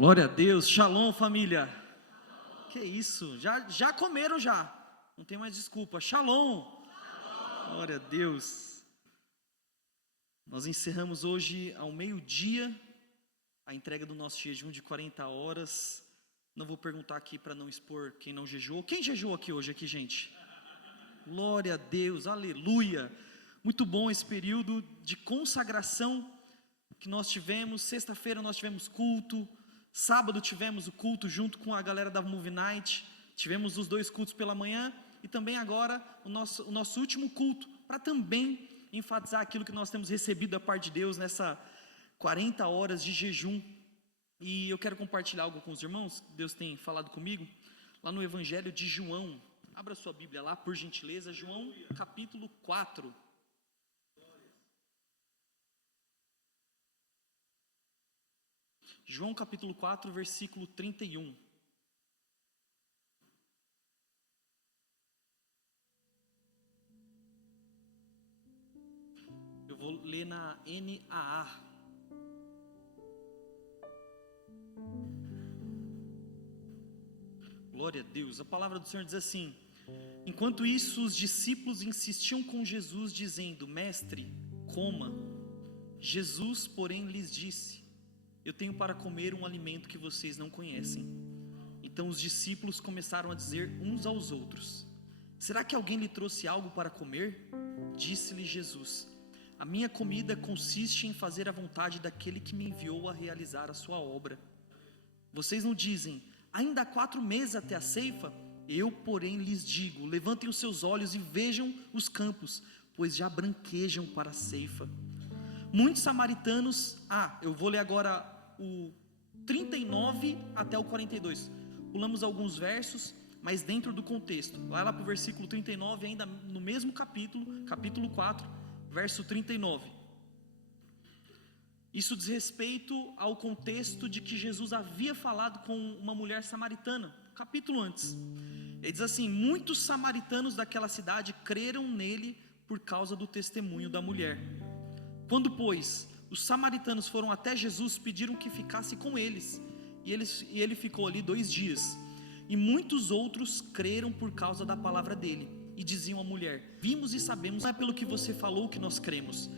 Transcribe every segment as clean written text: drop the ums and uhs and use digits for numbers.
Glória a Deus, shalom família. Que isso, já comeram já, não tem mais desculpa, shalom. Glória a Deus. Nós encerramos hoje ao meio-dia a entrega do nosso jejum de 40 horas. Não vou perguntar aqui para não expor quem não jejuou. Quem jejuou aqui hoje, gente? Glória a Deus, aleluia. Muito bom esse período de consagração que nós tivemos. Sexta-feira nós tivemos culto. Sábado tivemos o culto junto com a galera da Movie Night. Tivemos os 2 cultos pela manhã. E também agora o nosso último culto, para também enfatizar aquilo que nós temos recebido da parte de Deus nessa 40 horas de jejum. E eu quero compartilhar algo com os irmãos, que Deus tem falado comigo, lá no Evangelho de João. Abra sua Bíblia lá, por gentileza, João capítulo 4. João capítulo 4, versículo 31. Eu vou ler na NAA. Glória a Deus. A palavra do Senhor diz assim: enquanto isso, os discípulos insistiam com Jesus, dizendo: Mestre, coma. Jesus, porém, lhes disse: eu tenho para comer um alimento que vocês não conhecem. Então os discípulos começaram a dizer uns aos outros: será que alguém lhe trouxe algo para comer? Disse-lhe Jesus: a minha comida consiste em fazer a vontade daquele que me enviou a realizar a sua obra. Vocês não dizem: ainda há 4 meses até a ceifa? Eu, porém, lhes digo: levantem os seus olhos e vejam os campos, pois já branquejam para a ceifa. Muitos samaritanos, eu vou ler agora o 39 até o 42, pulamos alguns versos, mas dentro do contexto. Vai lá para o versículo 39, ainda no mesmo capítulo 4, verso 39. Isso diz respeito ao contexto de que Jesus havia falado com uma mulher samaritana, capítulo antes. Ele diz assim: muitos samaritanos daquela cidade creram nele por causa do testemunho da mulher. Quando, pois, os samaritanos foram até Jesus, pediram que ficasse com eles, e ele ficou ali 2 dias. E muitos outros creram por causa da palavra dele, e diziam à mulher: vimos e sabemos, não é pelo que você falou que nós cremos,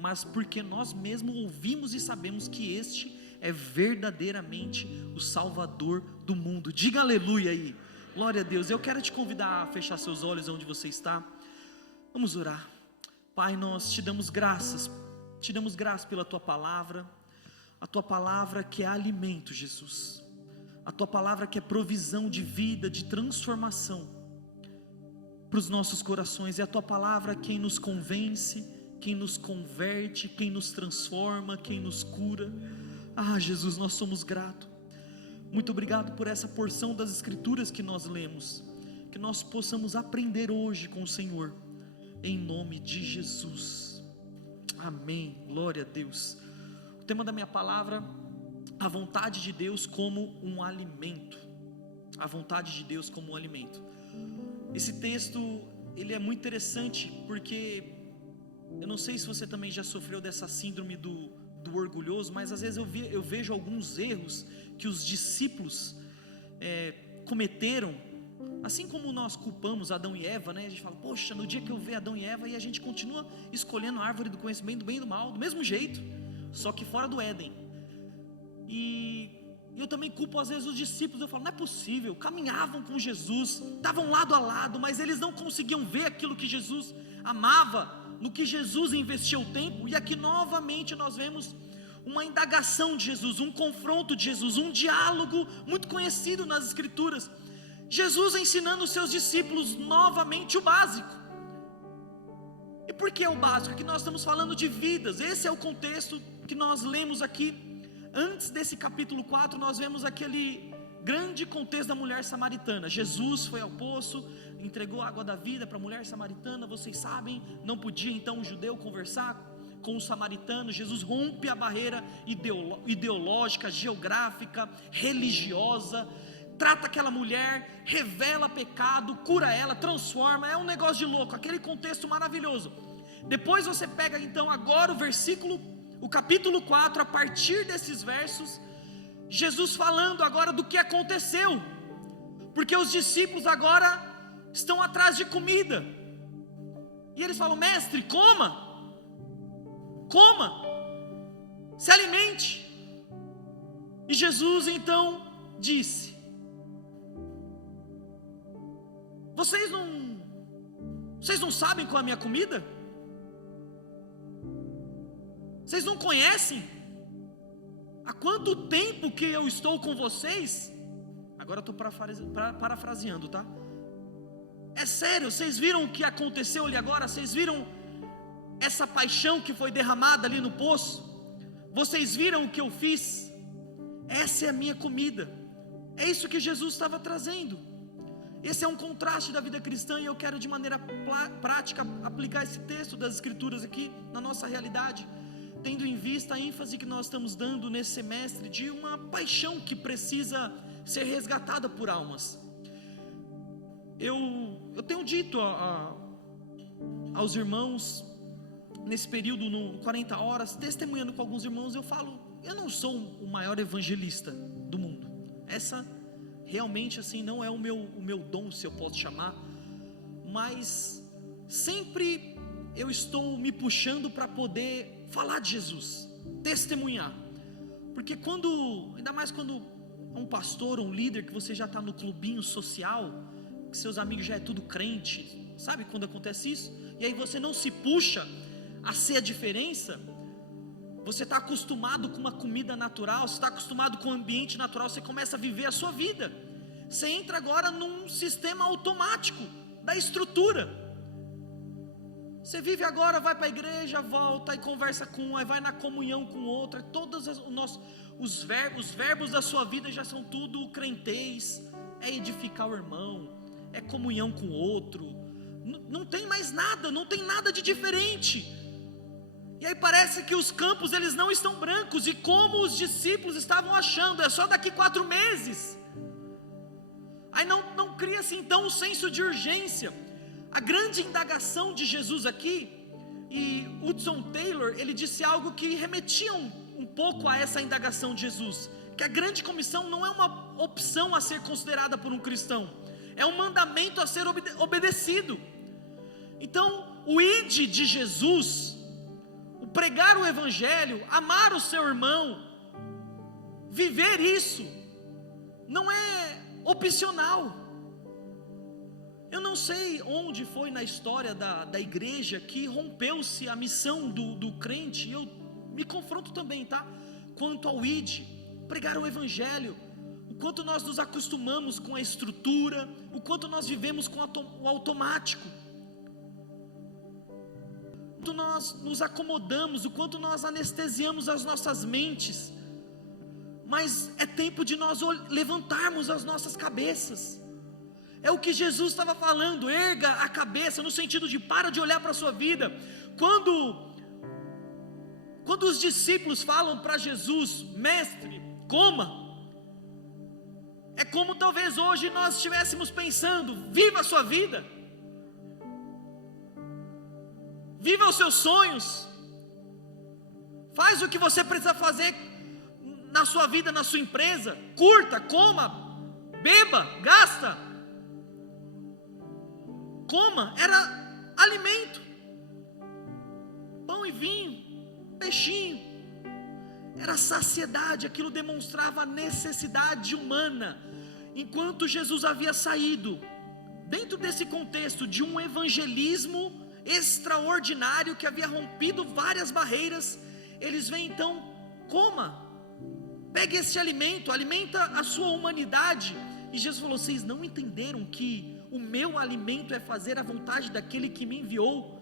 mas porque nós mesmos ouvimos e sabemos que este é verdadeiramente o Salvador do mundo. Diga aleluia aí, glória a Deus. Eu quero te convidar a fechar seus olhos onde você está. Vamos orar. Pai, nós te damos graças pela tua palavra, a tua palavra que é alimento, Jesus, a tua palavra que é provisão de vida, de transformação para os nossos corações, é a tua palavra quem nos convence, quem nos converte, quem nos transforma, quem nos cura. Jesus, nós somos gratos. Muito obrigado por essa porção das Escrituras que nós lemos, que nós possamos aprender hoje com o Senhor, em nome de Jesus, amém, glória a Deus. O tema da minha palavra: a vontade de Deus como um alimento. A vontade de Deus como um alimento. Esse texto, ele é muito interessante, porque eu não sei se você também já sofreu dessa síndrome do orgulhoso, mas às vezes eu vejo alguns erros que os discípulos cometeram. Assim como nós culpamos Adão e Eva, né? A gente fala: poxa, no dia que eu ver Adão e Eva, e a gente continua escolhendo a árvore do conhecimento do bem e do mal, do mesmo jeito, só que fora do Éden. E eu também culpo às vezes os discípulos. Eu falo: não é possível, caminhavam com Jesus, estavam lado a lado, mas eles não conseguiam ver aquilo que Jesus amava, no que Jesus investiu o tempo. E aqui novamente nós vemos uma indagação de Jesus, um confronto de Jesus, um diálogo muito conhecido nas Escrituras. Jesus ensinando os seus discípulos novamente o básico. E por que o básico? Que nós estamos falando de vidas. Esse é o contexto que nós lemos aqui. Antes desse capítulo 4, nós vemos aquele grande contexto da mulher samaritana. Jesus foi ao poço, entregou a água da vida para a mulher samaritana. Vocês sabem, não podia então um judeu conversar com os samaritanos. Jesus rompe a barreira ideológica, geográfica, religiosa, trata aquela mulher, revela pecado, cura ela, transforma. É um negócio de louco, aquele contexto maravilhoso. Depois você pega então agora o capítulo 4, a partir desses versos, Jesus falando agora do que aconteceu, porque os discípulos agora estão atrás de comida, e eles falam: mestre, coma, se alimente. E Jesus então disse: vocês não sabem qual é a minha comida? Vocês não conhecem? Há quanto tempo que eu estou com vocês? Agora eu estou parafraseando, tá? É sério, vocês viram o que aconteceu ali agora? Vocês viram essa paixão que foi derramada ali no poço? Vocês viram o que eu fiz? Essa é a minha comida. É isso que Jesus estava trazendo. Esse é um contraste da vida cristã, e eu quero de maneira prática aplicar esse texto das Escrituras aqui na nossa realidade, tendo em vista a ênfase que nós estamos dando nesse semestre de uma paixão que precisa ser resgatada por almas. Eu tenho dito aos irmãos, nesse período, no 40 horas, testemunhando com alguns irmãos, eu falo: eu não sou o maior evangelista do mundo. Essa realmente assim não é o meu dom, se eu posso chamar, mas sempre eu estou me puxando para poder falar de Jesus, testemunhar, porque ainda mais quando um pastor, um líder, que você já está no clubinho social, que seus amigos já é tudo crente, sabe quando acontece isso? E aí você não se puxa a ser a diferença. Você está acostumado com uma comida natural, você está acostumado com um ambiente natural, você começa a viver a sua vida. Você entra agora num sistema automático da estrutura. Você vive agora, vai para a igreja, volta e conversa com um, aí vai na comunhão com outro. Todos os verbos da sua vida já são tudo crentez. É edificar o irmão, é comunhão com o outro. Não tem mais nada, não tem nada de diferente. E aí parece que os campos eles não estão brancos, e como os discípulos estavam achando, é só daqui 4 meses. Aí não cria-se então um senso de urgência. A grande indagação de Jesus aqui, e Hudson Taylor, ele disse algo que remetia um pouco a essa indagação de Jesus, que a grande comissão não é uma opção a ser considerada por um cristão, é um mandamento a ser obedecido. Então o ide de Jesus, o pregar o evangelho, amar o seu irmão, viver isso, não é opcional. Eu não sei onde foi na história da igreja que rompeu-se a missão do crente, e eu me confronto também, tá? Quanto ao id, pregar o evangelho, o quanto nós nos acostumamos com a estrutura, o quanto nós vivemos com o automático, o quanto nós nos acomodamos, o quanto nós anestesiamos as nossas mentes. Mas é tempo de nós levantarmos as nossas cabeças. É o que Jesus estava falando: erga a cabeça, no sentido de para de olhar para a sua vida. Quando os discípulos falam para Jesus: mestre, coma, é como talvez hoje nós estivéssemos pensando: viva a sua vida, viva os seus sonhos, faz o que você precisa fazer na sua vida, na sua empresa, curta, coma, beba, gasta. Coma, era alimento, pão e vinho, peixinho, era saciedade, aquilo demonstrava a necessidade humana. Enquanto Jesus havia saído, dentro desse contexto de um evangelismo extraordinário, que havia rompido várias barreiras, eles vêm então: coma, pegue esse alimento, alimenta a sua humanidade. E Jesus falou: vocês não entenderam que o meu alimento é fazer a vontade daquele que me enviou?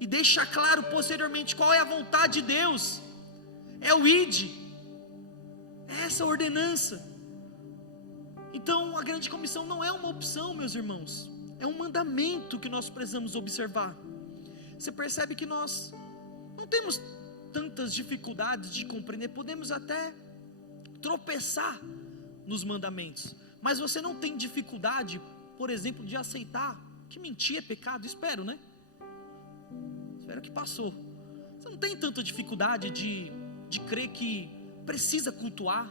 E deixa claro posteriormente qual é a vontade de Deus: é o ide, é essa ordenança. Então a grande comissão não é uma opção, meus irmãos, é um mandamento que nós precisamos observar. Você percebe que nós não temos tantas dificuldades de compreender, podemos até tropeçar nos mandamentos, mas você não tem dificuldade, por exemplo, de aceitar que mentir é pecado. Espero que passou. Você não tem tanta dificuldade de crer que precisa cultuar,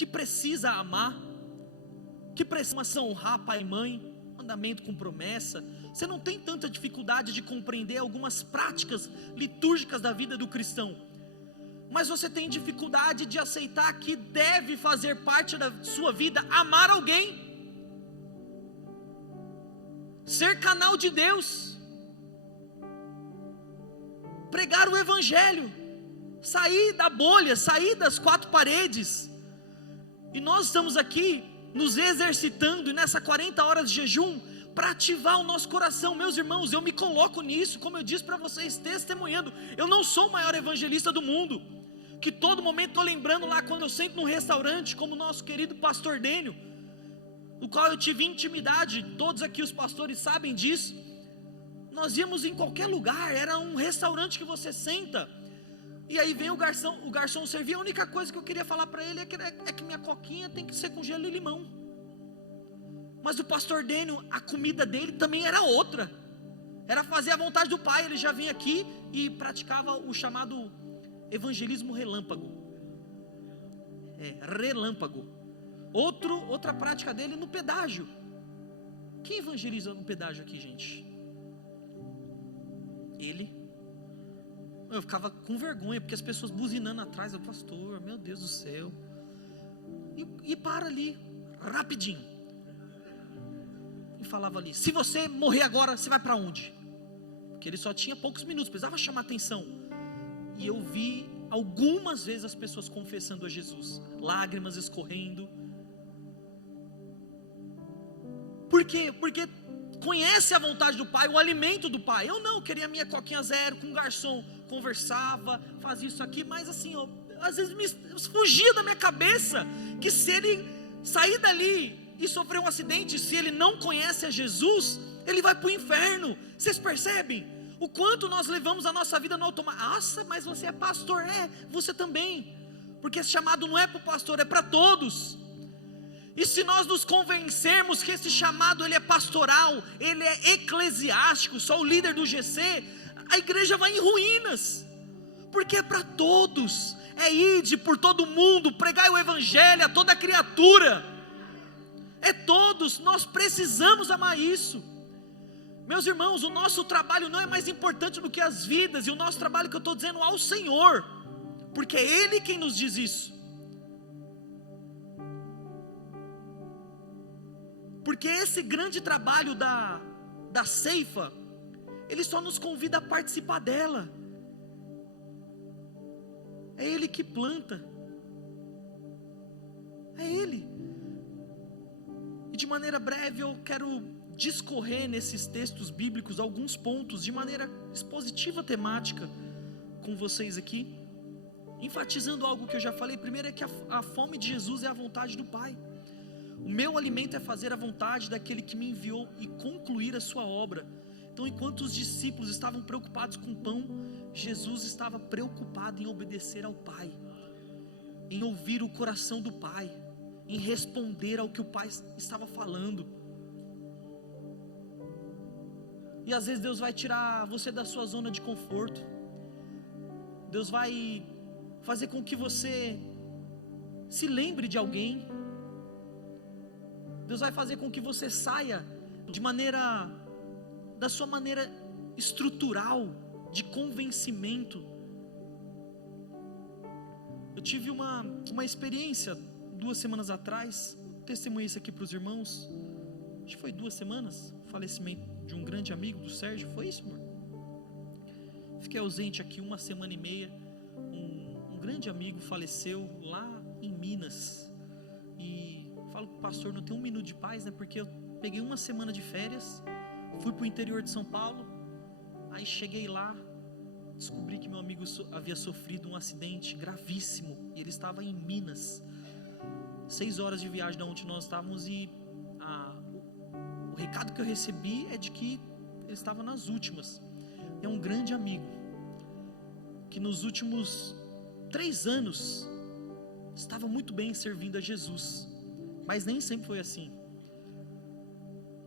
que precisa amar, que precisa honrar pai e mãe, mandamento com promessa. Você não tem tanta dificuldade de compreender algumas práticas litúrgicas da vida do cristão, mas você tem dificuldade de aceitar que deve fazer parte da sua vida amar alguém, ser canal de Deus, pregar o evangelho, sair da bolha, sair das quatro paredes. E nós estamos aqui nos exercitando nessa 40 horas de jejum para ativar o nosso coração. Meus irmãos, eu me coloco nisso, como eu disse para vocês, testemunhando. Eu não sou o maior evangelista do mundo, que todo momento estou lembrando lá quando eu sento num restaurante, como o nosso querido pastor Dênio, no qual eu tive intimidade, todos aqui os pastores sabem disso. Nós íamos em qualquer lugar, era um restaurante que você senta, e aí vem o garçom servia. A única coisa que eu queria falar para ele é que minha coquinha tem que ser com gelo e limão. Mas o pastor Dênio, a comida dele também era outra, era fazer a vontade do Pai. Ele já vinha aqui e praticava o chamado evangelismo relâmpago. Relâmpago. Outra prática dele no pedágio. Quem evangeliza no pedágio aqui, gente? Ele. Eu ficava com vergonha, porque as pessoas buzinando atrás do pastor, meu Deus do céu. E para ali, rapidinho. E falava ali: se você morrer agora, você vai para onde? Porque ele só tinha poucos minutos, precisava chamar atenção. E eu vi algumas vezes as pessoas confessando a Jesus, lágrimas escorrendo. Por quê? Porque conhece a vontade do Pai, o alimento do Pai. Eu não, queria minha coquinha zero, com o garçom, conversava, fazia isso aqui, mas assim, às vezes fugia da minha cabeça, que se ele sair dali e sofrer um acidente, se ele não conhece a Jesus, ele vai para o inferno. Vocês percebem? O quanto nós levamos a nossa vida no automático. Nossa, mas você é pastor. Você também, porque esse chamado não é para o pastor, é para todos. E se nós nos convencermos que esse chamado ele é pastoral, ele é eclesiástico, só o líder do GC, a igreja vai em ruínas, porque é para todos, é ide por todo mundo, pregai o evangelho a toda criatura, é todos. Nós precisamos amar isso. Meus irmãos, o nosso trabalho não é mais importante do que as vidas, e o nosso trabalho, que eu estou dizendo, ao Senhor, porque é Ele quem nos diz isso. Porque esse grande trabalho da ceifa, Ele só nos convida a participar dela. É Ele que planta, é Ele. E de maneira breve eu quero discorrer nesses textos bíblicos alguns pontos de maneira expositiva, temática, com vocês aqui, enfatizando algo que eu já falei. Primeiro é que a fome de Jesus é a vontade do Pai. O meu alimento é fazer a vontade daquele que me enviou e concluir a sua obra. Então, enquanto os discípulos estavam preocupados com o pão, Jesus estava preocupado em obedecer ao Pai, em ouvir o coração do Pai, em responder ao que o Pai estava falando. E às vezes Deus vai tirar você da sua zona de conforto. Deus vai fazer com que você se lembre de alguém. Deus vai fazer com que você saia da sua maneira estrutural de convencimento. Eu tive uma experiência 2 semanas atrás, testemunhei isso aqui para os irmãos, acho que foi 2 semanas, o falecimento de um grande amigo do Sérgio. Foi isso, amor? Fiquei ausente aqui 1 semana e meia. Um grande amigo faleceu lá em Minas, e falo que o pastor não tem 1 minuto de paz, né? Porque eu peguei 1 semana de férias, fui para o interior de São Paulo, aí cheguei lá, descobri que meu amigo havia sofrido um acidente gravíssimo, e ele estava em Minas, 6 horas de viagem de onde nós estávamos, e o recado que eu recebi é de que ele estava nas últimas. É um grande amigo, que nos últimos 3 anos, estava muito bem servindo a Jesus, mas nem sempre foi assim.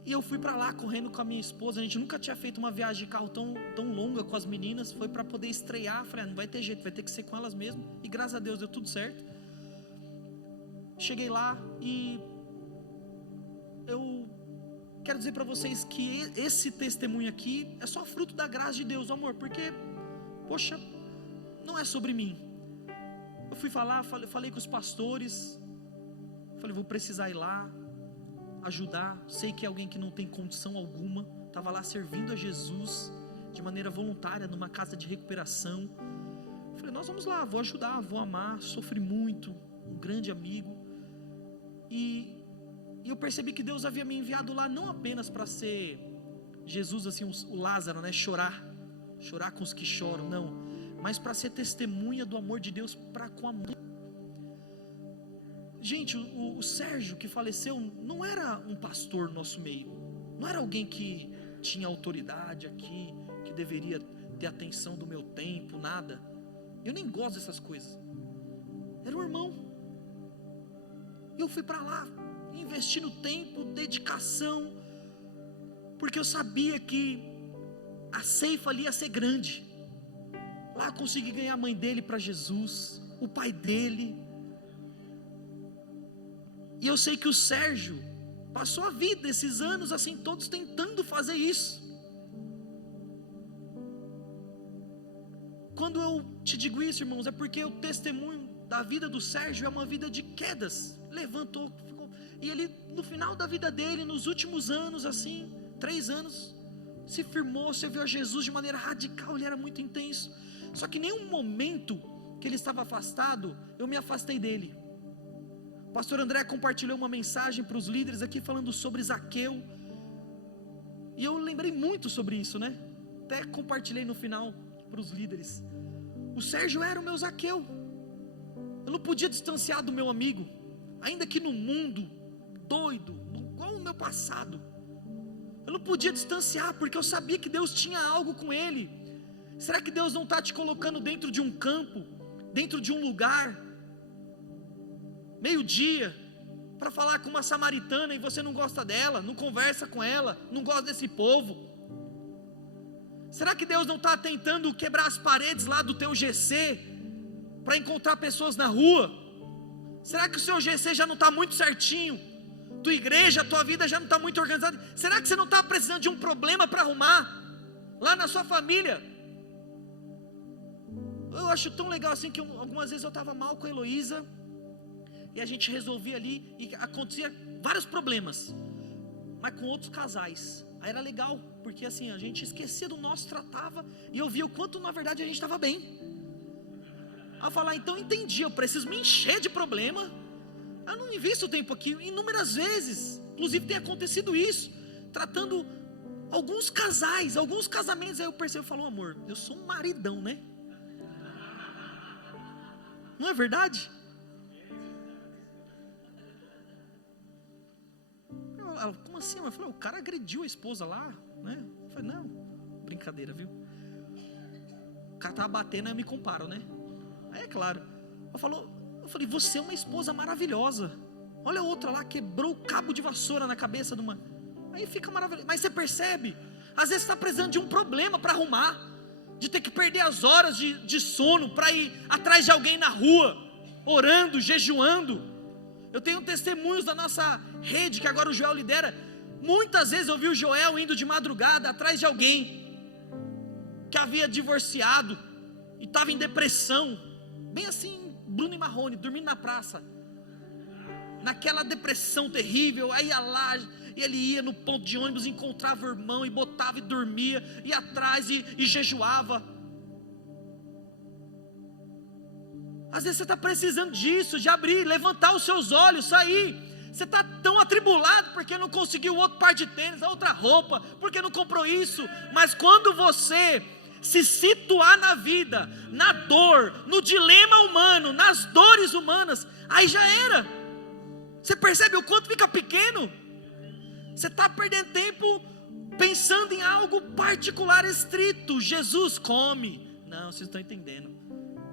E eu fui para lá correndo com a minha esposa. A gente nunca tinha feito uma viagem de carro tão longa com as meninas. Foi para poder estrear. Falei, não vai ter jeito, vai ter que ser com elas mesmo. E graças a Deus deu tudo certo. cheguei lá e eu quero dizer para vocês que esse testemunho aqui é só fruto da graça de Deus, amor, porque, poxa, não é sobre mim. Eu fui falar, falei com os pastores, falei, vou precisar ir lá, ajudar, sei que é alguém que não tem condição alguma, estava lá servindo a Jesus, de maneira voluntária, numa casa de recuperação. Falei, nós vamos lá, vou ajudar, vou amar, sofri muito, um grande amigo, e eu percebi que Deus havia me enviado lá, não apenas para ser Jesus, assim, o Lázaro, né, chorar com os que choram, não, mas para ser testemunha do amor de Deus para com a mãe. Gente, o Sérgio que faleceu, não era um pastor no nosso meio, não era alguém que tinha autoridade aqui, que deveria ter atenção do meu tempo, nada, eu nem gosto dessas coisas, era um irmão, eu fui para lá, investindo tempo, dedicação, porque eu sabia que a ceifa ali ia ser grande, lá eu consegui ganhar a mãe dele para Jesus, o pai dele, e eu sei que o Sérgio passou a vida, esses anos assim, todos tentando fazer isso. Quando eu te digo isso, irmãos, é porque o testemunho da vida do Sérgio é uma vida de quedas, levantou, e ele no final da vida dele, nos últimos anos assim, 3 anos, se firmou, serviu a Jesus de maneira radical, ele era muito intenso, só que em nenhum momento que ele estava afastado, eu me afastei dele. O pastor André compartilhou uma mensagem para os líderes aqui, falando sobre Zaqueu, e eu lembrei muito sobre isso, né, até compartilhei no final para os líderes. O Sérgio era o meu Zaqueu, eu não podia distanciar do meu amigo, ainda que no mundo doido, igual o meu passado, eu não podia distanciar, porque eu sabia que Deus tinha algo com ele. Será que Deus não está te colocando dentro de um campo, dentro de um lugar, meio-dia, para falar com uma samaritana, e você não gosta dela, não conversa com ela, não gosta desse povo? Será que Deus não está tentando quebrar as paredes lá do teu GC, para encontrar pessoas na rua? Será que o seu GC já não está muito certinho? Tua igreja, tua vida já não está muito organizada? Será que você não está precisando de um problema para arrumar, lá na sua família? Eu acho tão legal assim, que algumas vezes eu estava mal com a Heloísa, e a gente resolvia ali, e acontecia vários problemas, mas com outros casais, aí era legal, porque assim, a gente esquecia do nosso, tratava, e eu via o quanto na verdade a gente estava bem. Aí eu falava, então entendi, eu preciso me encher de problema, eu não invisto tempo aqui, inúmeras vezes, inclusive tem acontecido isso, tratando alguns casais, alguns casamentos, aí eu percebo, eu falo, amor, eu sou um maridão, né? Não é verdade? Ela, como assim? Eu falei, o cara agrediu a esposa lá, né? Eu falei, não, brincadeira, viu? O cara tava batendo, aí eu me comparo, né? Aí é claro, eu falei, você é uma esposa maravilhosa, olha a outra lá, quebrou o cabo de vassoura na cabeça de uma, aí fica maravilhoso, mas você percebe, às vezes está precisando de um problema para arrumar, de ter que perder as horas de sono, para ir atrás de alguém na rua, orando, jejuando. Eu tenho testemunhos da nossa rede, que agora o Joel lidera, muitas vezes eu vi o Joel indo de madrugada, atrás de alguém, que havia divorciado, e estava em depressão, bem assim, Bruno e Marrone, dormindo na praça, naquela depressão terrível, aí ia lá, e ele ia no ponto de ônibus, encontrava o irmão, e botava e dormia, ia atrás e jejuava. Às vezes você está precisando disso, de abrir, levantar os seus olhos, sair. Você está tão atribulado, porque não conseguiu outro par de tênis, a outra roupa, porque não comprou isso, mas quando você se situar na vida, na dor, no dilema humano, nas dores humanas, aí já era. Você percebe o quanto fica pequeno? Você está perdendo tempo pensando em algo particular, estrito. Jesus come. Não, vocês estão entendendo.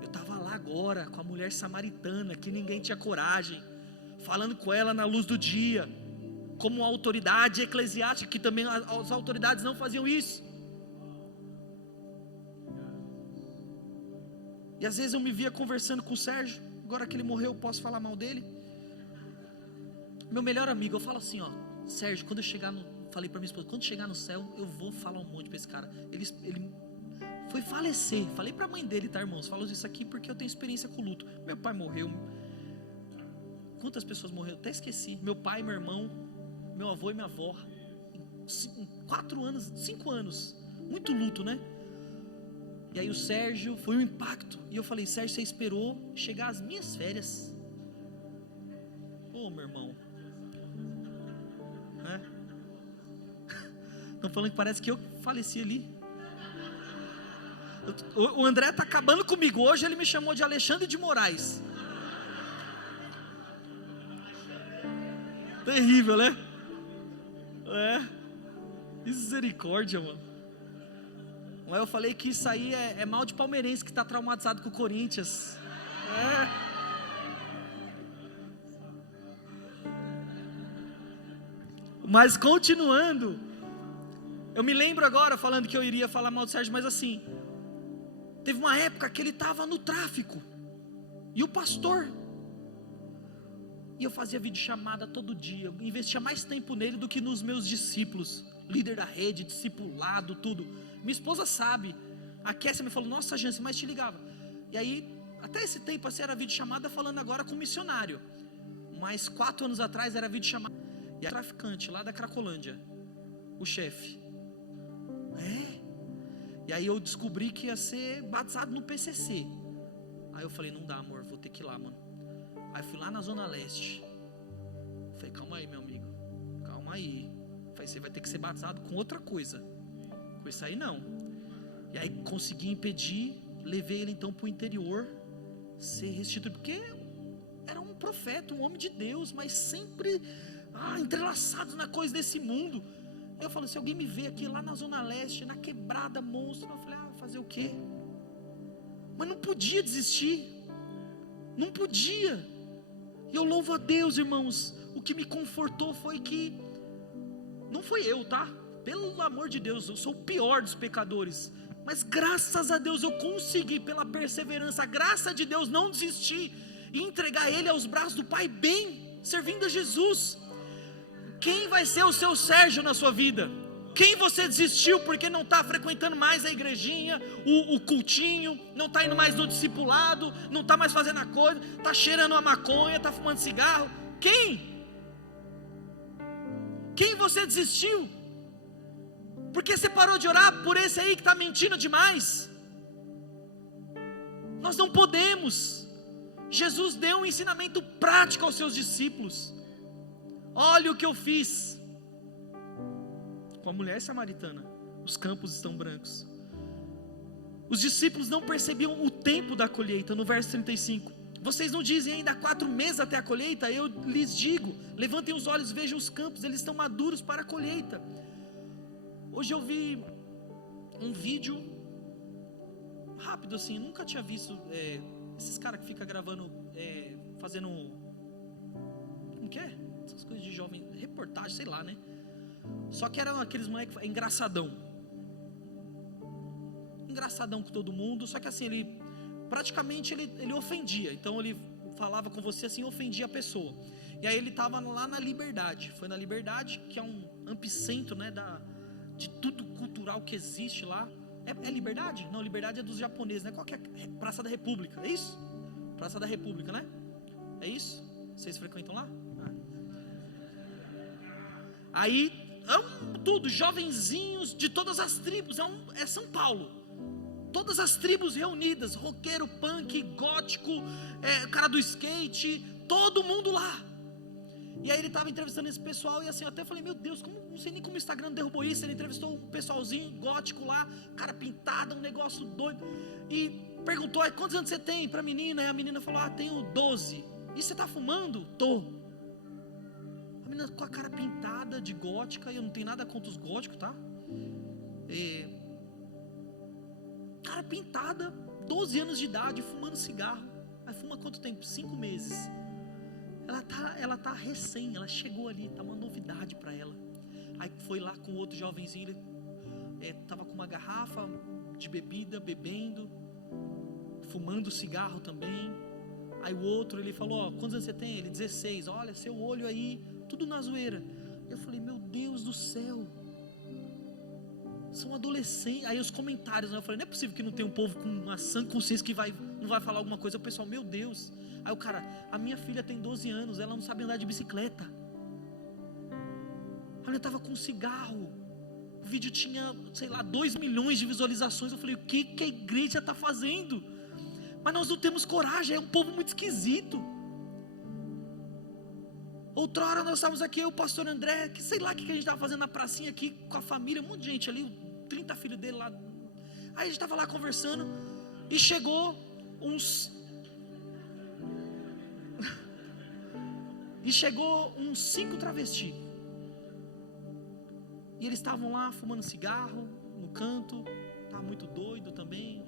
Eu estava lá agora com a mulher samaritana, que ninguém tinha coragem, falando com ela na luz do dia, como uma autoridade eclesiástica, que também as autoridades não faziam isso. E às vezes eu me via conversando com o Sérgio, agora que ele morreu, eu posso falar mal dele? Meu melhor amigo, eu falo assim, ó, Sérgio, quando eu chegar no, falei para minha esposa, quando chegar no céu, eu vou falar um monte para esse cara. Ele foi falecer. Falei para a mãe dele, tá, irmãos? Falo isso aqui porque eu tenho experiência com luto. Meu pai morreu. Quantas pessoas morreram? Até esqueci. Meu pai, meu irmão, meu avô e minha avó. Em 4 anos, 5 anos. Muito luto, né? E aí o Sérgio, foi um impacto. E eu falei, Sérgio, você esperou chegar às minhas férias. Ô, meu irmão. Estão falando que parece que eu faleci ali. O André está acabando comigo. Hoje ele me chamou de Alexandre de Moraes. Terrível, né? Misericórdia, mano. Mas eu falei que isso aí é mal de palmeirense que está traumatizado com o Corinthians. Mas continuando, eu me lembro agora falando que eu iria falar mal do Sérgio, mas assim, teve uma época que ele estava no tráfico, e o pastor, e eu fazia videochamada todo dia, eu investia mais tempo nele do que nos meus discípulos, líder da rede, discipulado, tudo. Minha esposa sabe, a Kessia me falou, nossa, Jâncio, mas te ligava. E aí, até esse tempo assim, era videochamada falando agora com missionário, mas 4 anos atrás era videochamada, e a traficante lá da Cracolândia, o chefe. E aí eu descobri que ia ser batizado no PCC. Aí eu falei, não dá, amor, vou ter que ir lá, mano. Aí fui lá na Zona Leste. Falei, calma aí, meu amigo, calma aí. Falei, você vai ter que ser batizado com outra coisa, com isso aí não. E aí consegui impedir, levei ele então para o interior, ser restituído, porque era um profeta, um homem de Deus, mas sempre entrelaçados na coisa desse mundo. Eu falo, se alguém me vê aqui lá na Zona Leste, na quebrada monstro, eu falei, fazer o quê? Mas não podia desistir, não podia. E eu louvo a Deus, irmãos, o que me confortou foi que, não foi eu, tá? Pelo amor de Deus, eu sou o pior dos pecadores, mas graças a Deus eu consegui, pela perseverança, a graça de Deus, não desistir, e entregar ele aos braços do Pai bem, servindo a Jesus. Quem vai ser o seu Sérgio na sua vida? Quem você desistiu porque não está frequentando mais a igrejinha, o cultinho, não está indo mais no discipulado, não está mais fazendo a coisa, está cheirando a maconha, está fumando cigarro? Quem? Quem você desistiu? Porque você parou de orar por esse aí que está mentindo demais? Nós não podemos. Jesus deu um ensinamento prático aos seus discípulos. Olha o que eu fiz com a mulher samaritana. Os campos estão brancos. Os discípulos não percebiam o tempo da colheita. No verso 35, vocês não dizem ainda 4 meses até a colheita? Eu lhes digo, levantem os olhos, vejam os campos, eles estão maduros para a colheita. Hoje eu vi um vídeo rápido assim, nunca tinha visto esses caras que ficam gravando, fazendo, como que é? Essas coisas de jovem, reportagem, sei lá, né? Só que eram aqueles moleques engraçadão com todo mundo. Só que assim, ele praticamente ele ofendia. Então ele falava com você assim, ofendia a pessoa. E aí ele estava lá na Liberdade. Foi na Liberdade, que é um epicentro, né, de tudo cultural que existe lá. É Liberdade? Não, Liberdade é dos japoneses, né? Qual que é? Praça da República, é isso? Praça da República, né? É isso? Vocês frequentam lá? Aí, tudo, jovenzinhos de todas as tribos, é São Paulo, todas as tribos reunidas, roqueiro, punk, gótico, cara do skate, todo mundo lá. E aí ele estava entrevistando esse pessoal, e assim, eu até falei, meu Deus, não sei nem como o Instagram derrubou isso. Ele entrevistou um pessoalzinho gótico lá, cara pintado, um negócio doido, e perguntou, quantos anos você tem para a menina? E a menina falou, tenho 12. E você está fumando? Tô. A menina com a cara pintada de gótica, e eu não tenho nada contra os góticos, tá? Cara pintada, 12 anos de idade, fumando cigarro. Aí fuma quanto tempo? 5 meses. Ela tá recém, ela chegou ali, tá uma novidade para ela. Aí foi lá com outro jovenzinho, ele tava com uma garrafa de bebida, bebendo, fumando cigarro também. Aí o outro, ele falou, ó, quantos anos você tem? Ele, 16, olha, seu olho aí, tudo na zoeira. Eu falei, meu Deus do céu, são adolescentes. Aí os comentários, né? Eu falei, não é possível que não tenha um povo com uma sã consciência que não vai falar alguma coisa. O pessoal, meu Deus. Aí o cara, a minha filha tem 12 anos, ela não sabe andar de bicicleta. Ela estava com um cigarro. O vídeo tinha, sei lá, 2 milhões de visualizações. Eu falei, o que a igreja está fazendo? Mas nós não temos coragem, é um povo muito esquisito. Outra hora nós estávamos aqui, eu e o pastor André, que sei lá o que a gente estava fazendo na pracinha aqui com a família, um monte de gente ali, 30 filhos dele lá. Aí a gente estava lá conversando e chegou uns 5 travestis. E eles estavam lá fumando cigarro no canto, estava muito doido também,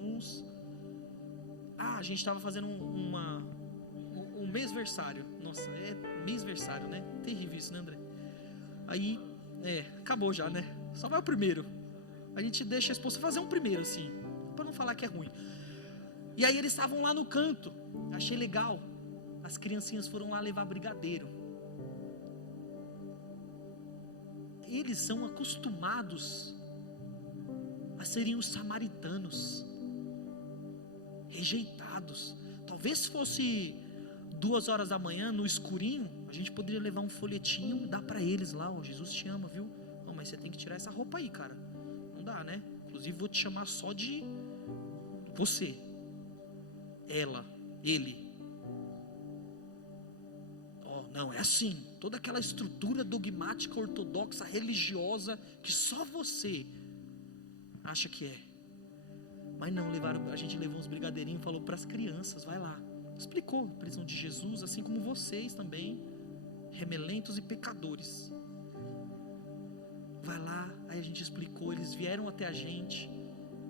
a gente estava fazendo um mêsversário. Nossa, é mêsversário, né? Terrível isso, né, André? Aí, acabou já, né? Só vai o primeiro. A gente deixa a esposa fazer um primeiro, assim, para não falar que é ruim. E aí eles estavam lá no canto, achei legal. As criancinhas foram lá levar brigadeiro. Eles são acostumados a serem os samaritanos, rejeitados. Talvez se fosse 2 horas da manhã, no escurinho, a gente poderia levar um folhetinho e dar para eles lá, ó, Jesus te ama, viu? Oh, mas você tem que tirar essa roupa aí, cara. Não dá, né? Inclusive vou te chamar só de você, ela, ele. Oh, não, é assim, toda aquela estrutura dogmática, ortodoxa, religiosa, que só você acha que é. Mas não, a gente levou uns brigadeirinhos e falou para as crianças, vai lá. Explicou a prisão de Jesus, assim como vocês também, remelentos e pecadores. Vai lá, aí a gente explicou, eles vieram até a gente.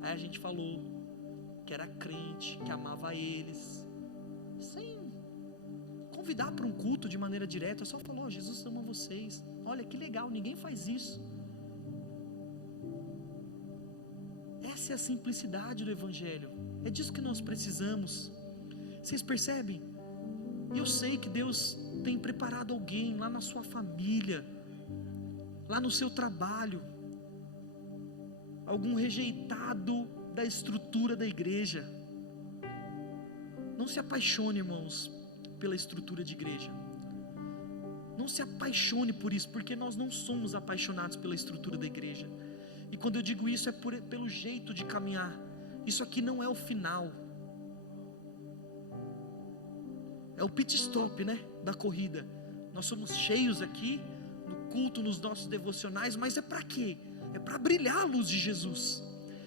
Aí a gente falou que era crente, que amava eles, sem convidar para um culto de maneira direta, só falou, Jesus ama vocês. Olha que legal, ninguém faz isso. Essa é a simplicidade do Evangelho. É disso que nós precisamos. Vocês percebem? Eu sei que Deus tem preparado alguém lá na sua família, lá no seu trabalho, algum rejeitado da estrutura da igreja. Não se apaixone, irmãos, pela estrutura de igreja. Não se apaixone por isso, porque nós não somos apaixonados pela estrutura da igreja. E quando eu digo isso é pelo jeito de caminhar. Isso aqui não é o final. É o pit stop, né, da corrida. Nós somos cheios aqui no culto, nos nossos devocionais, mas é para quê? É para brilhar a luz de Jesus.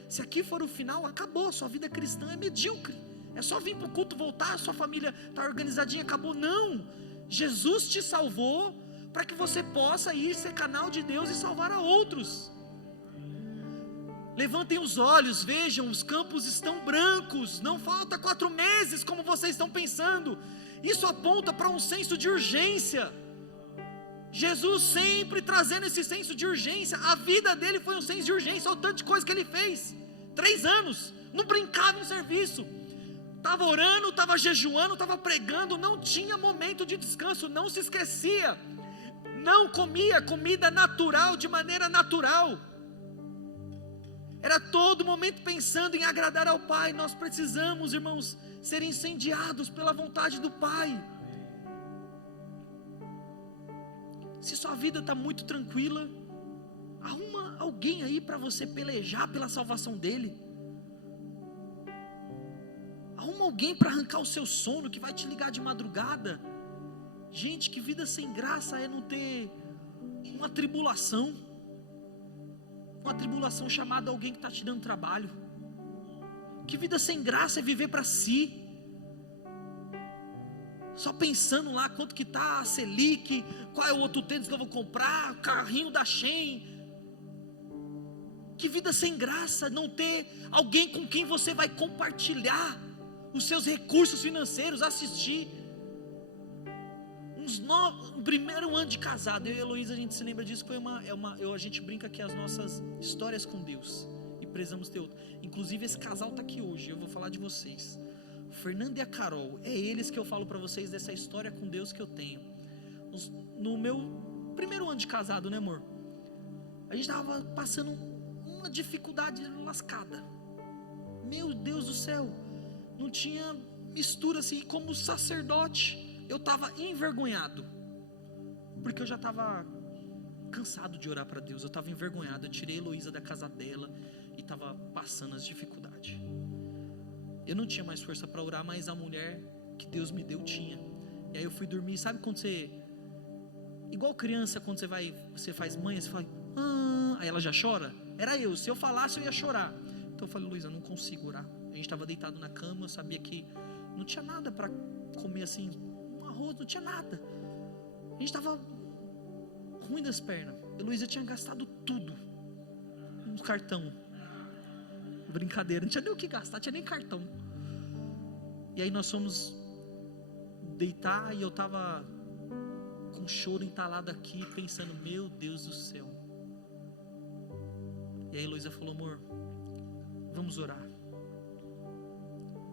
Se aqui for o final, acabou, sua vida cristã é medíocre. É só vir para o culto, voltar, sua família está organizadinha, acabou. Não, Jesus te salvou para que você possa ir ser canal de Deus e salvar a outros. Levantem os olhos, vejam, os campos estão brancos, não falta 4 meses como vocês estão pensando. Isso aponta para um senso de urgência. Jesus sempre trazendo esse senso de urgência. A vida dele foi um senso de urgência. Olha o tanto de coisa que ele fez. 3 anos, não brincava em serviço, estava orando, estava jejuando, estava pregando, não tinha momento de descanso, não se esquecia, não comia comida natural de maneira natural, era todo momento pensando em agradar ao Pai. Nós precisamos, irmãos, ser incendiados pela vontade do Pai. Se sua vida está muito tranquila, arruma alguém aí para você pelejar pela salvação dele. Arruma alguém para arrancar o seu sono, que vai te ligar de madrugada. Gente, que vida sem graça é não ter uma tribulação chamada alguém que está te dando trabalho. Que vida sem graça é viver para si, só pensando lá quanto que está a Selic, qual é o outro tênis que eu vou comprar, o carrinho da Shein. Que vida sem graça não ter alguém com quem você vai compartilhar os seus recursos financeiros, assistir. No primeiro ano de casado, eu e a Heloísa, a gente se lembra disso, a gente brinca que as nossas histórias com Deus, e precisamos ter outro. Inclusive esse casal está aqui hoje, eu vou falar de vocês. Fernando e a Carol, é eles que eu falo para vocês dessa história com Deus que eu tenho. No meu primeiro ano de casado, né, amor? A gente estava passando uma dificuldade lascada. Meu Deus do céu, não tinha mistura assim. Como sacerdote, eu estava envergonhado, porque eu já estava cansado de orar para Deus. Eu estava envergonhado. Eu tirei a Heloísa da casa dela e estava passando as dificuldades. Eu não tinha mais força para orar, mas a mulher que Deus me deu tinha. E aí eu fui dormir. Sabe quando você, igual criança, quando você faz manha, você fala, aí ela já chora? Era eu. Se eu falasse, eu ia chorar. Então eu falei, Luísa, não consigo orar. A gente estava deitado na cama. Eu sabia que não tinha nada para comer assim, um arroz, não tinha nada. A gente estava ruim das pernas. A Heloísa tinha gastado tudo no cartão. Brincadeira, não tinha nem o que gastar, não tinha nem cartão. E aí nós fomos deitar e eu estava com choro entalado aqui, pensando, meu Deus do céu. E aí a Heloísa falou, amor, vamos orar.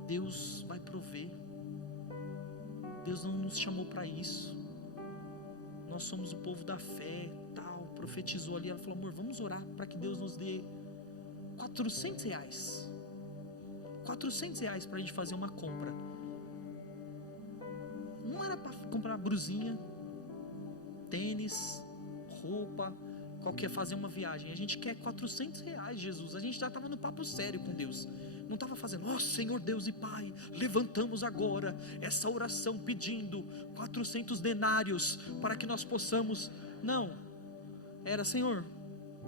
Deus vai prover. Deus não nos chamou para isso. Nós somos o povo da fé, tal. Profetizou ali, ela falou, amor, vamos orar para que Deus nos dê R$400. R$400 para a gente fazer uma compra. Não era para comprar brusinha, tênis, roupa, qualquer, fazer uma viagem. A gente quer R$400, Jesus. A gente já estava no papo sério com Deus. Não estava fazendo, ó Senhor Deus e Pai, levantamos agora essa oração pedindo 400 denários para que nós possamos. Não, era, Senhor,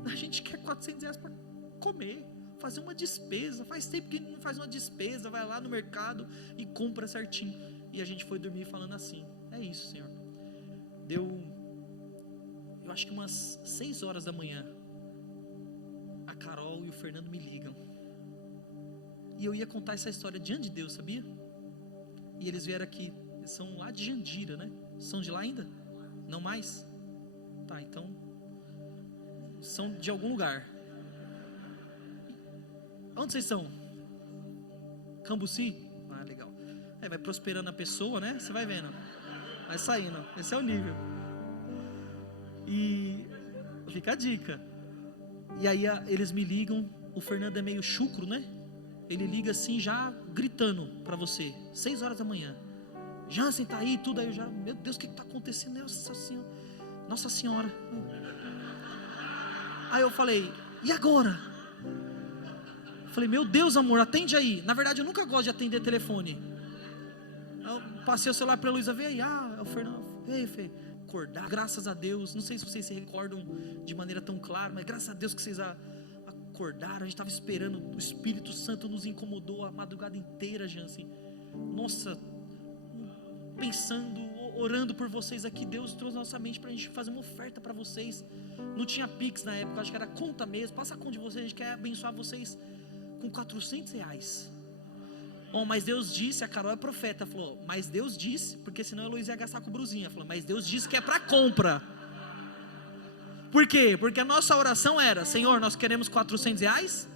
a gente quer R$400 para comer, fazer uma despesa. Faz tempo que não faz uma despesa, vai lá no mercado e compra certinho. E a gente foi dormir falando assim, é isso, Senhor. Deu, eu acho que umas 6 horas da manhã, a Carol e o Fernando me ligam. E eu ia contar essa história diante de Deus, sabia? E eles vieram aqui, eles são lá de Jandira, né? São de lá ainda? Não mais? Tá, então são de algum lugar. Onde vocês são? Cambuci? Ah, legal. Aí vai prosperando a pessoa, né? Você vai vendo, vai saindo. Esse é o nível. E fica a dica. E aí eles me ligam. O Fernando é meio chucro, né? Ele liga assim já gritando para você, 6 horas da manhã. Jansen tá aí, tudo aí. Eu já, meu Deus, o que está acontecendo? Nossa Senhora. Aí eu falei, e agora? Eu falei, meu Deus, amor, atende aí. Na verdade eu nunca gosto de atender telefone. Eu passei o celular para a Luísa, vem aí. É o Fernando. Ei, Fê, acordar, graças a Deus. Não sei se vocês se recordam de maneira tão clara, mas graças a Deus que vocês acordaram. A gente estava esperando, o Espírito Santo nos incomodou a madrugada inteira, Jansen. Nossa, pensando, orando por vocês aqui. Deus trouxe nossa mente para a gente fazer uma oferta para vocês. Não tinha Pix na época, acho que era conta mesmo. Passa a conta de vocês, a gente quer abençoar vocês com R$400. Mas Deus disse, a Carol é profeta, falou, mas Deus disse, porque senão a Heloísa ia gastar com brusinha. Falou, mas Deus disse que é para compra. Por quê? Porque a nossa oração era, Senhor, nós queremos R$400.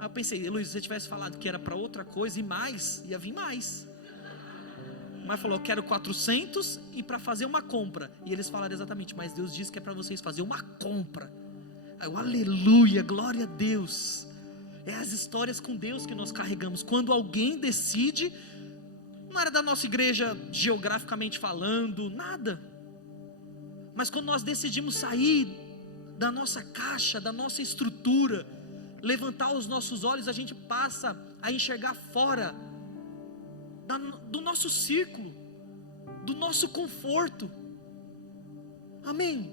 Aí eu pensei, Heloísa, se você tivesse falado que era para outra coisa e mais, ia vir mais. Mas falou, eu quero 400 e para fazer uma compra. E eles falaram exatamente, mas Deus disse que é para vocês fazer uma compra. Aí eu, aleluia, glória a Deus. É as histórias com Deus que nós carregamos. Quando alguém decide, não era da nossa igreja geograficamente falando, nada. Mas quando nós decidimos sair da nossa caixa, da nossa estrutura, levantar os nossos olhos, a gente passa a enxergar fora do nosso círculo, do nosso conforto. Amém?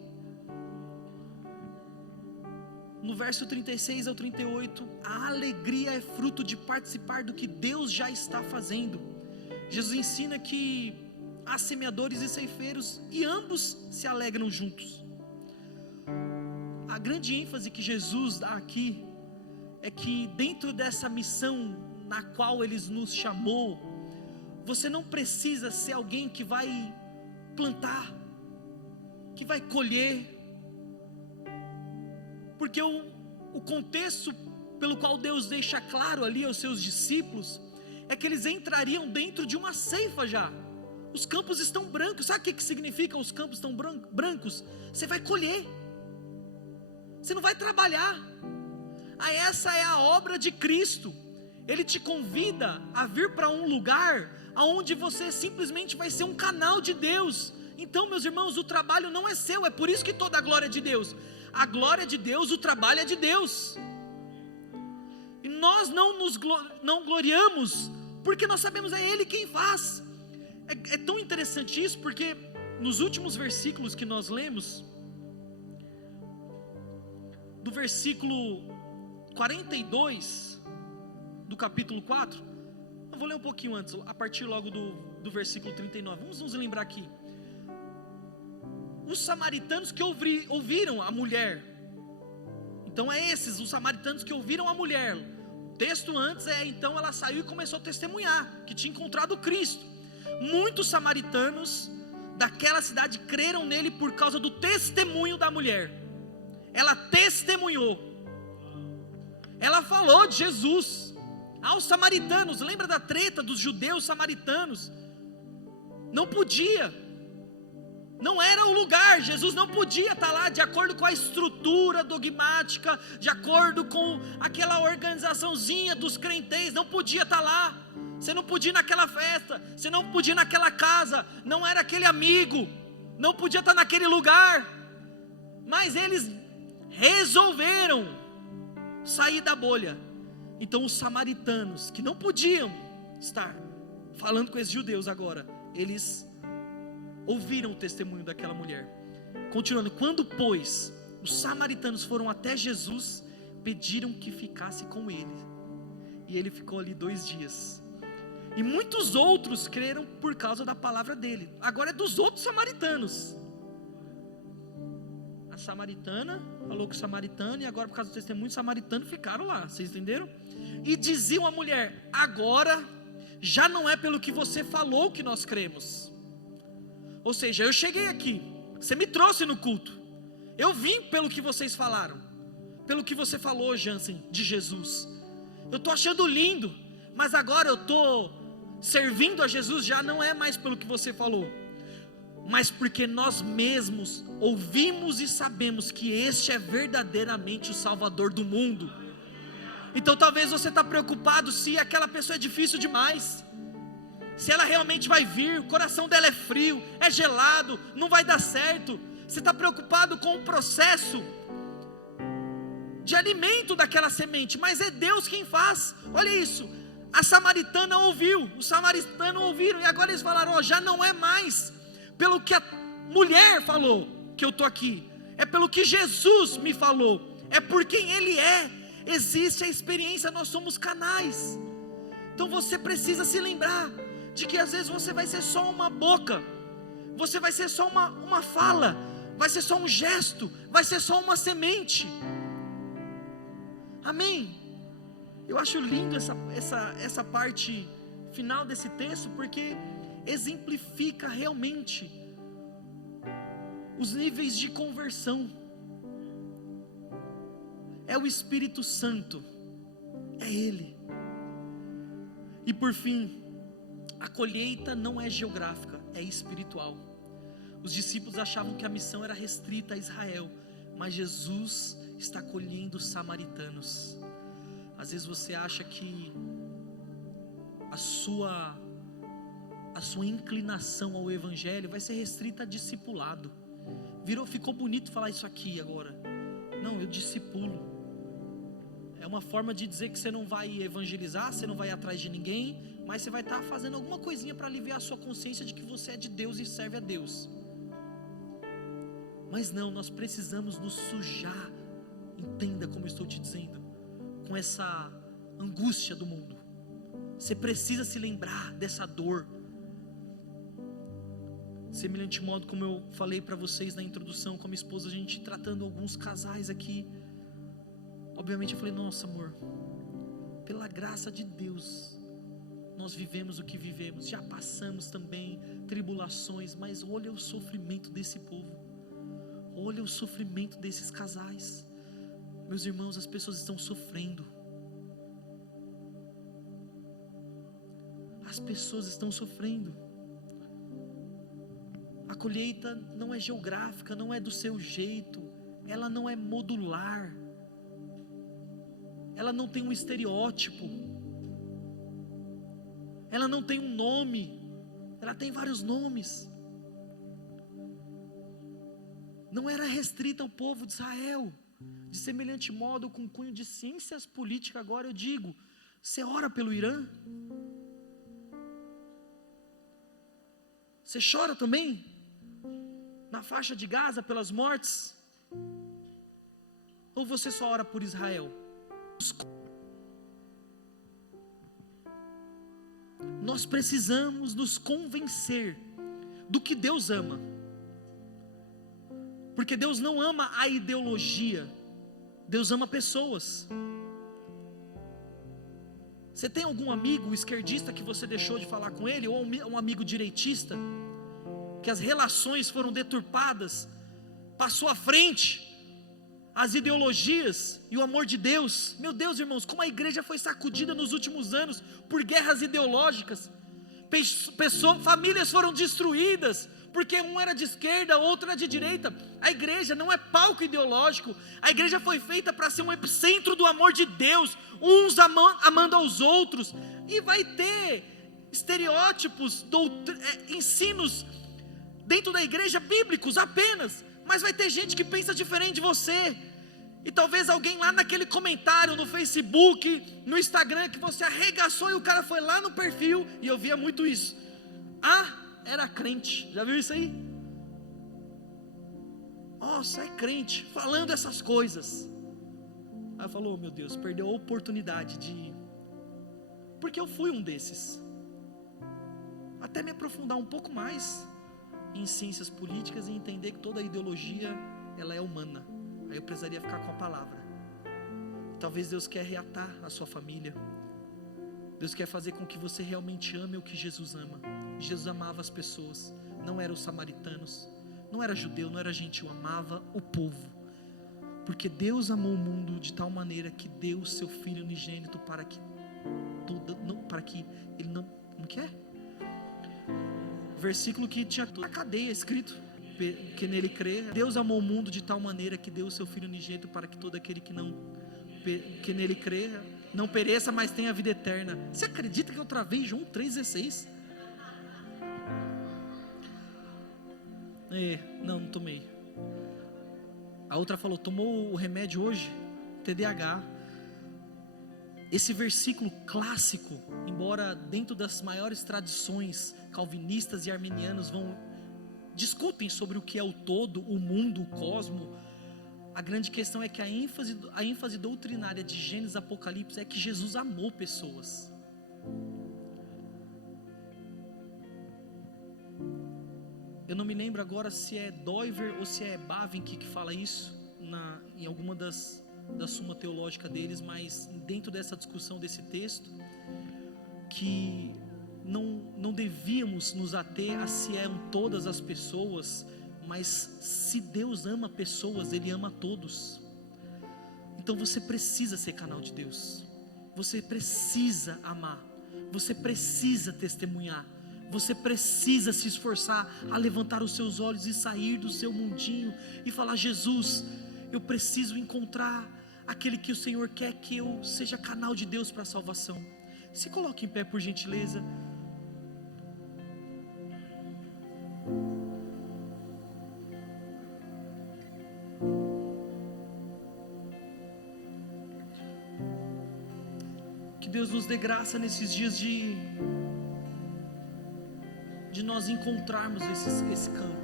No verso 36 ao 38, a alegria é fruto de participar do que Deus já está fazendo. Jesus ensina que há semeadores e ceifeiros e ambos se alegram juntos. A grande ênfase que Jesus dá aqui é que dentro dessa missão na qual Ele nos chamou, você não precisa ser alguém que vai plantar, que vai colher, porque o contexto pelo qual Deus deixa claro ali aos seus discípulos é que eles entrariam dentro de uma ceifa já. Os campos estão brancos. Sabe o que significa os campos estão brancos? Você vai colher, você não vai trabalhar. Essa é a obra de Cristo. Ele te convida a vir para um lugar onde você simplesmente vai ser um canal de Deus. Então, meus irmãos, o trabalho não é seu, é por isso que toda a glória é de Deus. A glória é de Deus, o trabalho é de Deus. E nós não gloriamos, porque nós sabemos é Ele quem faz. É tão interessante isso, porque nos últimos versículos que nós lemos, do versículo 42 do capítulo 4, eu vou ler um pouquinho antes, a partir logo do versículo 39, vamos nos lembrar aqui. Os samaritanos que ouviram a mulher, então esses, os samaritanos que ouviram a mulher, o texto antes então ela saiu e começou a testemunhar, que tinha encontrado Cristo. Muitos samaritanos daquela cidade creram nele por causa do testemunho da mulher. Ela testemunhou, ela falou de Jesus aos samaritanos. Lembra da treta dos judeus samaritanos? Não podia, não era o lugar, Jesus não podia estar lá, de acordo com a estrutura dogmática, de acordo com aquela organizaçãozinha dos crentes, não podia estar lá. Você não podia ir naquela festa, você não podia ir naquela casa, não era aquele amigo, não podia estar naquele lugar. Mas eles resolveram sair da bolha. Então os samaritanos, que não podiam estar falando com esses judeus agora, eles ouviram o testemunho daquela mulher. Continuando, quando pois os samaritanos foram até Jesus, pediram que ficasse com ele, e ele ficou ali 2 dias. E muitos outros creram por causa da palavra dele. Agora é dos outros samaritanos. A samaritana falou com o samaritano, e agora por causa do testemunho samaritano ficaram lá, vocês entenderam? E diziam à mulher: agora já não é pelo que você falou que nós cremos. Ou seja, eu cheguei aqui, você me trouxe no culto, eu vim pelo que vocês falaram, pelo que você falou, Jansen, de Jesus. Eu estou achando lindo, mas agora eu estou servindo a Jesus, já não é mais pelo que você falou, mas porque nós mesmos ouvimos e sabemos que este é verdadeiramente o Salvador do mundo. Então talvez você está preocupado se aquela pessoa é difícil demais, se ela realmente vai vir, o coração dela é frio, é gelado, não vai dar certo. Você está preocupado com o processo de alimento daquela semente, mas é Deus quem faz. Olha isso, a samaritana ouviu, os samaritanos ouviram, e agora eles falaram: já não é mais pelo que a mulher falou que eu estou aqui, é pelo que Jesus me falou, é por quem Ele é. Existe a experiência, nós somos canais. Então você precisa se lembrar de que às vezes você vai ser só uma boca, você vai ser só uma fala, vai ser só um gesto, vai ser só uma semente. Amém? Eu acho lindo essa parte final desse texto, porque exemplifica realmente os níveis de conversão. É o Espírito Santo, é Ele. E por fim, a colheita não é geográfica, é espiritual. Os discípulos achavam que a missão era restrita a Israel, mas Jesus está colhendo os samaritanos. Às vezes você acha que a sua inclinação ao Evangelho vai ser restrita a discipulado. Ficou bonito falar isso aqui agora. Não, eu discipulo. É uma forma de dizer que você não vai evangelizar, você não vai atrás de ninguém, mas você vai estar fazendo alguma coisinha para aliviar a sua consciência de que você é de Deus e serve a Deus. Mas não, nós precisamos nos sujar. Entenda como eu estou te dizendo, com essa angústia do mundo. Você precisa se lembrar dessa dor. Semelhante modo como eu falei para vocês na introdução, com a minha esposa, a gente tratando alguns casais aqui. Obviamente eu falei: nossa, amor, pela graça de Deus, nós vivemos o que vivemos, já passamos também tribulações, mas olha o sofrimento desse povo, olha o sofrimento desses casais. Meus irmãos, as pessoas estão sofrendo. pessoas estão sofrendo. A colheita não é geográfica, não é do seu jeito, ela não é modular, ela não tem um estereótipo, ela não tem um nome, ela tem vários nomes. Não era restrita ao povo de Israel. De semelhante modo, com cunho de ciências políticas, agora eu digo: você ora pelo Irã? Você chora também? Na faixa de Gaza pelas mortes? Ou você só ora por Israel? Nós precisamos nos convencer do que Deus ama, porque Deus não ama a ideologia, Deus ama pessoas. Você tem algum amigo esquerdista que você deixou de falar com ele, ou um amigo direitista, que as relações foram deturpadas, passou à frente as ideologias e o amor de Deus? Meu Deus, irmãos, como a igreja foi sacudida nos últimos anos por guerras ideológicas. Famílias foram destruídas porque um era de esquerda, outro era de direita. A igreja não é palco ideológico, a igreja foi feita para ser um epicentro do amor de Deus, uns amando aos outros. E vai ter estereótipos, ensinos dentro da igreja bíblicos apenas, mas vai ter gente que pensa diferente de você. E talvez alguém lá naquele comentário no Facebook, no Instagram, que você arregaçou, e o cara foi lá no perfil, e eu via muito isso: era crente. Já viu isso aí? Nossa, é crente, falando essas coisas. Aí falou: meu Deus, perdeu a oportunidade de... Porque eu fui um desses. Até me aprofundar um pouco mais em ciências políticas e entender que toda ideologia, ela é humana. Aí eu precisaria ficar com a palavra. Talvez Deus quer reatar a sua família. Deus quer fazer com que você realmente ame o que Jesus ama. Jesus amava as pessoas, não eram os samaritanos, não era judeu, não era gentil, amava o povo. Porque Deus amou o mundo de tal maneira que deu o seu Filho unigênito para que ele não... Como que é? Versículo que tinha toda a cadeia escrito, que nele crê. Deus amou o mundo de tal maneira que deu o seu Filho unigênito para que todo aquele que nele crê não pereça, mas tenha a vida eterna. Você acredita que eu travei João 3,16? Não tomei. A outra falou: tomou o remédio hoje? TDAH. Esse versículo clássico, embora dentro das maiores tradições calvinistas e arminianos discutem sobre o que é o todo, o mundo, o cosmo, a grande questão é que a ênfase doutrinária de Gênesis e Apocalipse é que Jesus amou pessoas. Eu não me lembro agora se é Doiver ou se é Bavinck que fala isso em alguma da Suma Teológica deles, mas dentro dessa discussão desse texto, que não devíamos nos ater a se eram todas as pessoas, mas se Deus ama pessoas, Ele ama todos. Então você precisa ser canal de Deus, você precisa amar, você precisa testemunhar, você precisa se esforçar a levantar os seus olhos e sair do seu mundinho e falar: Jesus, eu preciso encontrar aquele que o Senhor quer que eu seja canal de Deus para a salvação. Se coloque em pé, por gentileza. Que Deus nos dê graça nesses dias de nós encontrarmos esse campo,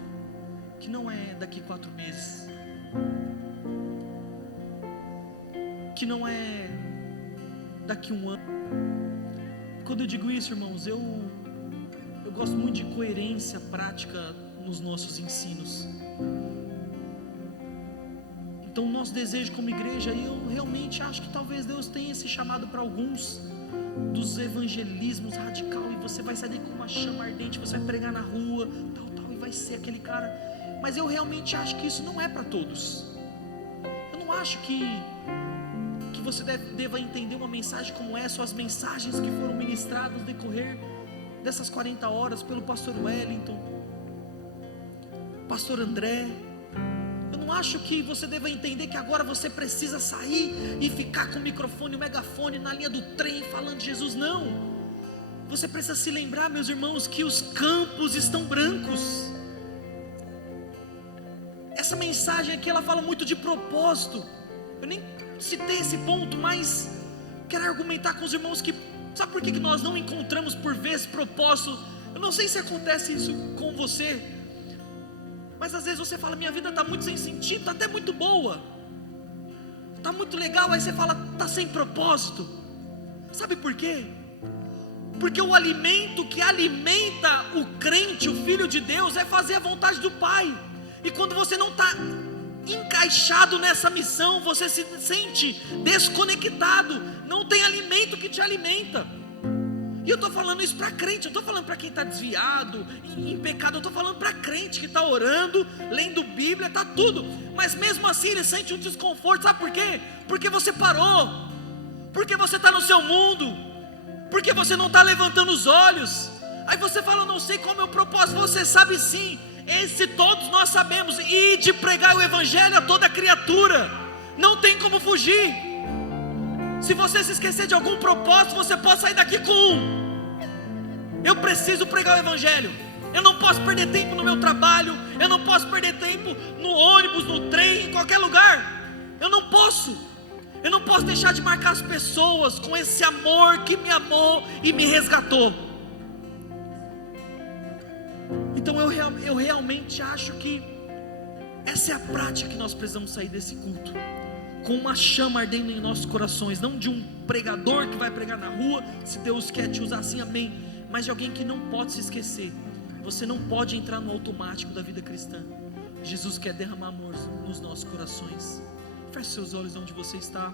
que não é daqui 4 meses, que não é daqui 1 ano. Quando eu digo isso, irmãos, eu gosto muito de coerência prática nos nossos ensinos. Então o nosso desejo como igreja, e eu realmente acho que talvez Deus tenha esse chamado para alguns, dos evangelismos radical, e você vai sair com uma chama ardente, você vai pregar na rua, tal, e vai ser aquele cara. Mas eu realmente acho que isso não é para todos. Eu não acho que você deva entender uma mensagem como essa, ou as mensagens que foram ministradas no decorrer dessas 40 horas, pelo pastor Wellington, pastor André. Eu não acho que você deva entender que agora você precisa sair e ficar com o microfone, o megafone na linha do trem falando de Jesus, não. Você precisa se lembrar, meus irmãos, que os campos estão brancos. Essa mensagem aqui, ela fala muito de propósito. Eu nem citei esse ponto, mas quero argumentar com os irmãos que, sabe por que nós não encontramos por vezes propósito? Eu não sei se acontece isso com você, mas às vezes você fala, minha vida está muito sem sentido, está até muito boa, está muito legal, aí você fala, está sem propósito. Sabe por quê? Porque o alimento que alimenta o crente, o filho de Deus, é fazer a vontade do Pai. E quando você não está encaixado nessa missão, você se sente desconectado, não tem alimento que te alimenta. E eu estou falando isso para crente, eu estou falando para quem está desviado, em pecado, eu estou falando para crente que está orando, lendo Bíblia, está tudo, mas mesmo assim ele sente um desconforto. Sabe por quê? Porque você parou, porque você está no seu mundo, porque você não está levantando os olhos. Aí você fala, não sei qual é o meu propósito. Você sabe sim, esse todos nós sabemos, e de pregar o evangelho a toda criatura, não tem como fugir. Se você se esquecer de algum propósito, você pode sair daqui com um. Eu preciso pregar o evangelho, eu não posso perder tempo no meu trabalho, eu não posso perder tempo no ônibus, no trem, em qualquer lugar. Eu não posso deixar de marcar as pessoas com esse amor que me amou e me resgatou. Então eu realmente acho que essa é a prática que nós precisamos sair desse culto, com uma chama ardendo em nossos corações, não de um pregador que vai pregar na rua, se Deus quer te usar assim, amém, mas de alguém que não pode se esquecer. Você não pode entrar no automático da vida cristã. Jesus quer derramar amor nos nossos corações. Feche seus olhos onde você está.